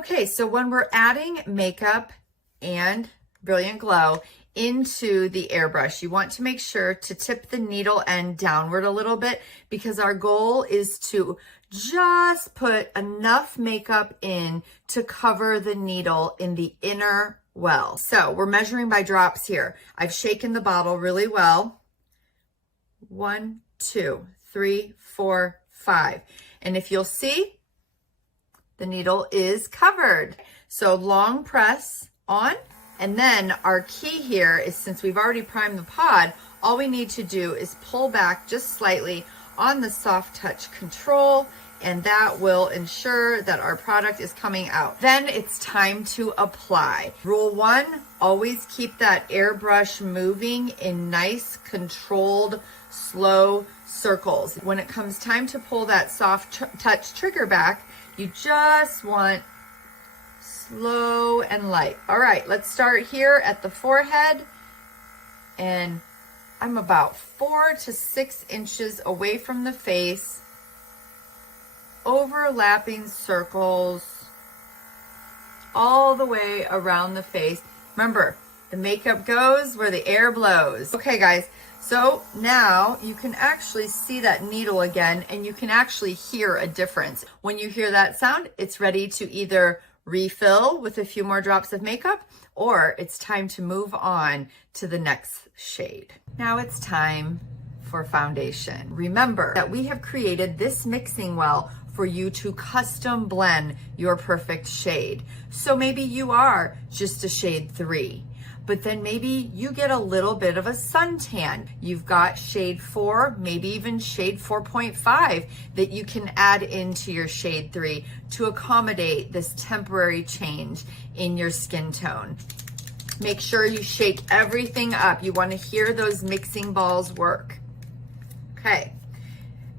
Okay, so when we're adding makeup and Brilliant Glow into the airbrush, you want to make sure to tip the needle end downward a little bit because our goal is to just put enough makeup in to cover the needle in the inner well. So we're measuring by drops here. I've shaken the bottle really well. 1, 2, 3, 4, 5. And if you'll see, the needle is covered. So long press on, and then our key here is, since we've already primed the pod, all we need to do is pull back just slightly on the soft touch control, and that will ensure that our product is coming out. Then it's time to apply. Rule 1, always keep that airbrush moving in nice, controlled, slow circles. When it comes time to pull that soft touch trigger back, you just want slow and light. All right, let's start here at the forehead, and I'm about 4 to 6 inches away from the face, overlapping circles all the way around the face. Remember, the makeup goes where the air blows. Okay, guys, so now you can actually see that needle again, and you can actually hear a difference. When you hear that sound, it's ready to either refill with a few more drops of makeup, or it's time to move on to the next shade. Now it's time for foundation. Remember that we have created this mixing well for you to custom blend your perfect shade. So maybe you are just a shade 3. But then maybe you get a little bit of a suntan. You've got shade 4, maybe even shade 4.5 that you can add into your shade 3 to accommodate this temporary change in your skin tone. Make sure you shake everything up. You want to hear those mixing balls work. Okay.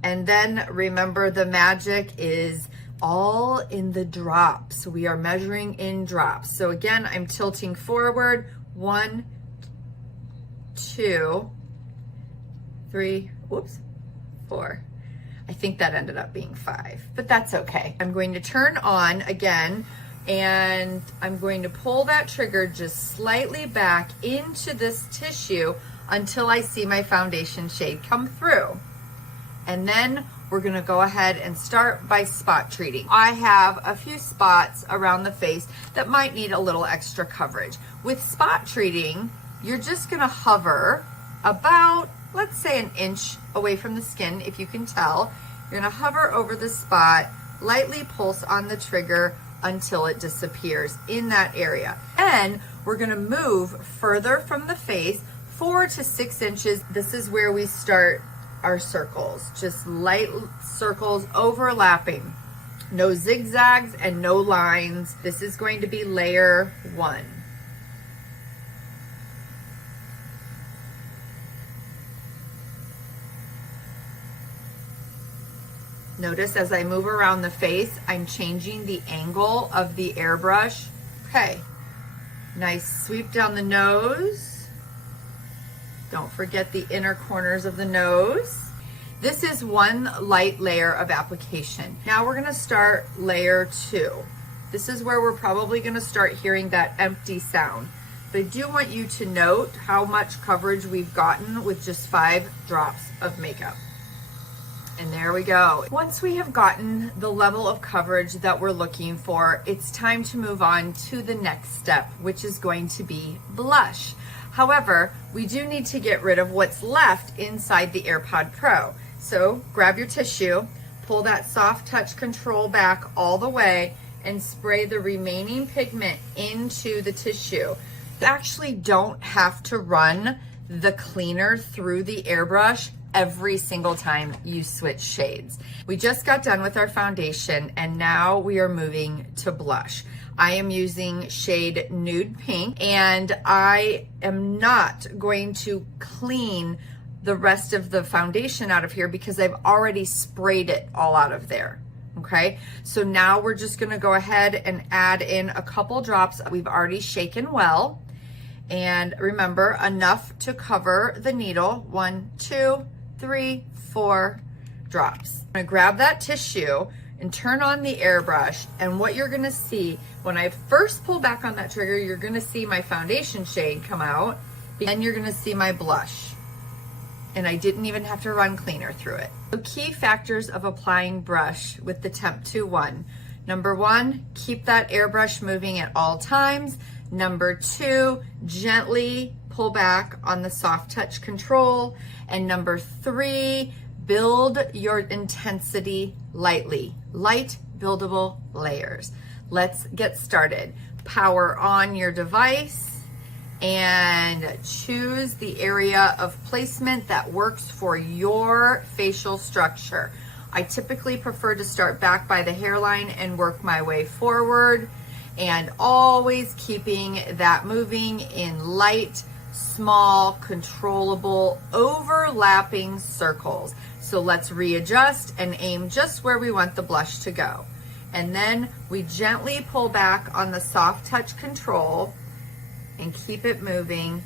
And then remember, the magic is all in the drops. We are measuring in drops. So again, I'm tilting forward. 1, 2, 3, 4. I think that ended up being 5, but that's okay. I'm going to turn on again, and I'm going to pull that trigger just slightly back into this tissue until I see my foundation shade come through. And then we're gonna go ahead and start by spot treating. I have a few spots around the face that might need a little extra coverage. With spot treating, you're just gonna hover about, let's say, an inch away from the skin, if you can tell. You're gonna hover over the spot, lightly pulse on the trigger until it disappears in that area. And we're gonna move further from the face, 4 to 6 inches. This is where we start our circles, just light circles overlapping, no zigzags and no lines. This is going to be layer 1. Notice as I move around the face, I'm changing the angle of the airbrush. Okay, nice sweep down the nose. Don't forget the inner corners of the nose. This is one light layer of application. Now we're gonna start layer 2. This is where we're probably gonna start hearing that empty sound. But I do want you to note how much coverage we've gotten with just 5 drops of makeup. And there we go. Once we have gotten the level of coverage that we're looking for, it's time to move on to the next step, which is going to be blush. However, we do need to get rid of what's left inside the Airpod Pro. So grab your tissue, pull that soft touch control back all the way, and spray the remaining pigment into the tissue. You actually don't have to run the cleaner through the airbrush every single time you switch shades. We just got done with our foundation, and now we are moving to blush. I am using shade Nude Pink, and I am not going to clean the rest of the foundation out of here because I've already sprayed it all out of there. Okay, so now we're just gonna go ahead and add in a couple drops. We've already shaken well, and remember, enough to cover the needle. 1, 2, 3, 4 drops. I'm gonna grab that tissue and turn on the airbrush. And what you're gonna see, when I first pull back on that trigger, you're gonna see my foundation shade come out, and you're gonna see my blush. And I didn't even have to run cleaner through it. So key factors of applying brush with the TEMPTU One. Number 1, keep that airbrush moving at all times. Number 2, gently pull back on the soft touch control. And number 3, build your intensity lightly. Light, buildable layers. Let's get started. Power on your device and choose the area of placement that works for your facial structure. I typically prefer to start back by the hairline and work my way forward, and always keeping that moving in light, small, controllable, overlapping circles. So let's readjust and aim just where we want the blush to go. And then we gently pull back on the soft touch control and keep it moving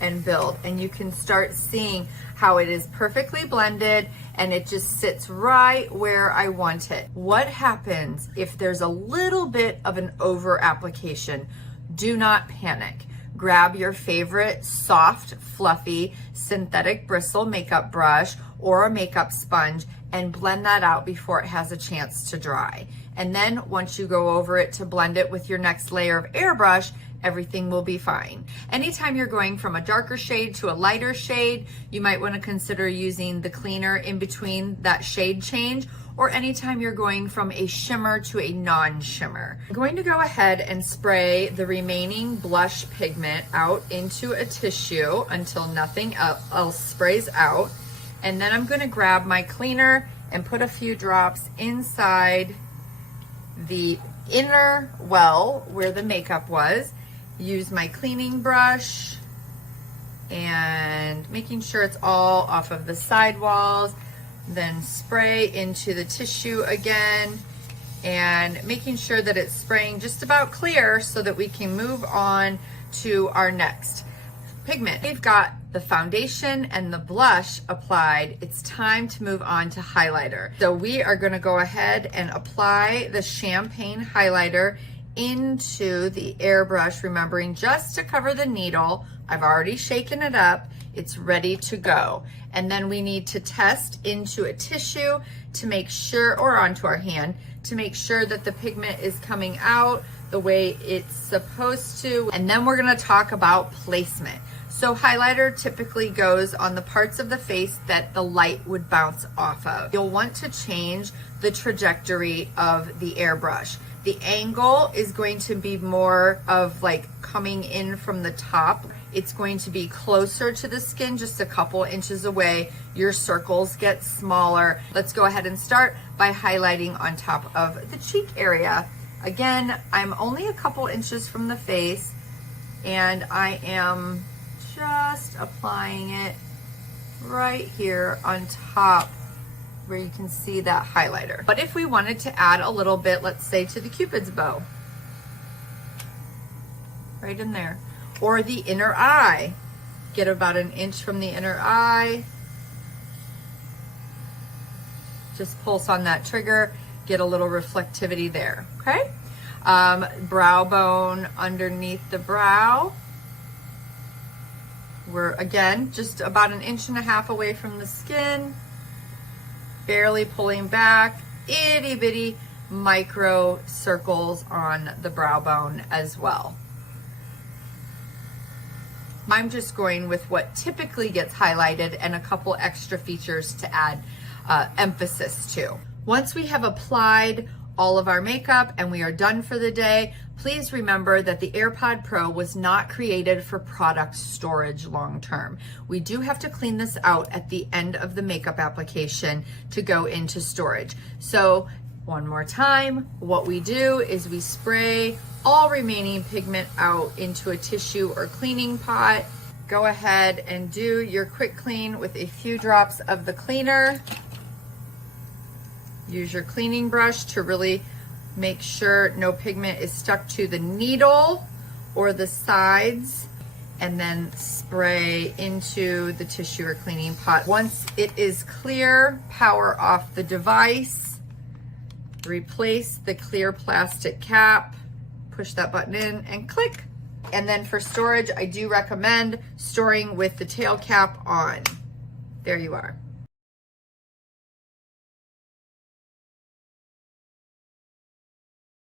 and build. And you can start seeing how it is perfectly blended and it just sits right where I want it. What happens if there's a little bit of an over application? Do not panic. Grab your favorite soft, fluffy, synthetic bristle makeup brush or a makeup sponge and blend that out before it has a chance to dry. And then once you go over it to blend it with your next layer of airbrush, everything will be fine. Anytime you're going from a darker shade to a lighter shade, you might want to consider using the cleaner in between that shade change, or anytime you're going from a shimmer to a non-shimmer. I'm going to go ahead and spray the remaining blush pigment out into a tissue until nothing else sprays out. And then I'm going to grab my cleaner and put a few drops inside the inner well where the makeup was. Use my cleaning brush and making sure it's all off of the side walls. Then spray into the tissue again and making sure that it's spraying just about clear so that we can move on to our next pigment. We've got the foundation and the blush applied. It's time to move on to highlighter. So we are going to go ahead and apply the champagne highlighter into the airbrush, remembering just to cover the needle. I've already shaken it up. It's ready to go. And then we need to test into a tissue to make sure, or onto our hand, to make sure that the pigment is coming out the way it's supposed to. And then we're gonna talk about placement. So highlighter typically goes on the parts of the face that the light would bounce off of. You'll want to change the trajectory of the airbrush. The angle is going to be more of like coming in from the top. It's going to be closer to the skin, just a couple inches away. Your circles get smaller. Let's go ahead and start by highlighting on top of the cheek area. Again, I'm only a couple inches from the face and I am just applying it right here on top where you can see that highlighter. But if we wanted to add a little bit, let's say to the Cupid's bow, right in there, or the inner eye, get about an inch from the inner eye, just pulse on that trigger, get a little reflectivity there, okay? Brow bone underneath the brow. We're again just about an inch and a half away from the skin, barely pulling back, itty bitty micro circles on the brow bone as well. I'm just going with what typically gets highlighted and a couple extra features to add emphasis to. Once we have applied all of our makeup and we are done for the day, please remember that the Airpod Pro was not created for product storage long term. We do have to clean this out at the end of the makeup application to go into storage. So one more time, what we do is we spray all remaining pigment out into a tissue or cleaning pot. Go ahead and do your quick clean with a few drops of the cleaner. Use your cleaning brush to really make sure no pigment is stuck to the needle or the sides, and then spray into the tissue or cleaning pot. Once it is clear, power off the device replace the clear plastic cap, push that button in and click. And then for storage, I do recommend storing with the tail cap on. There you are.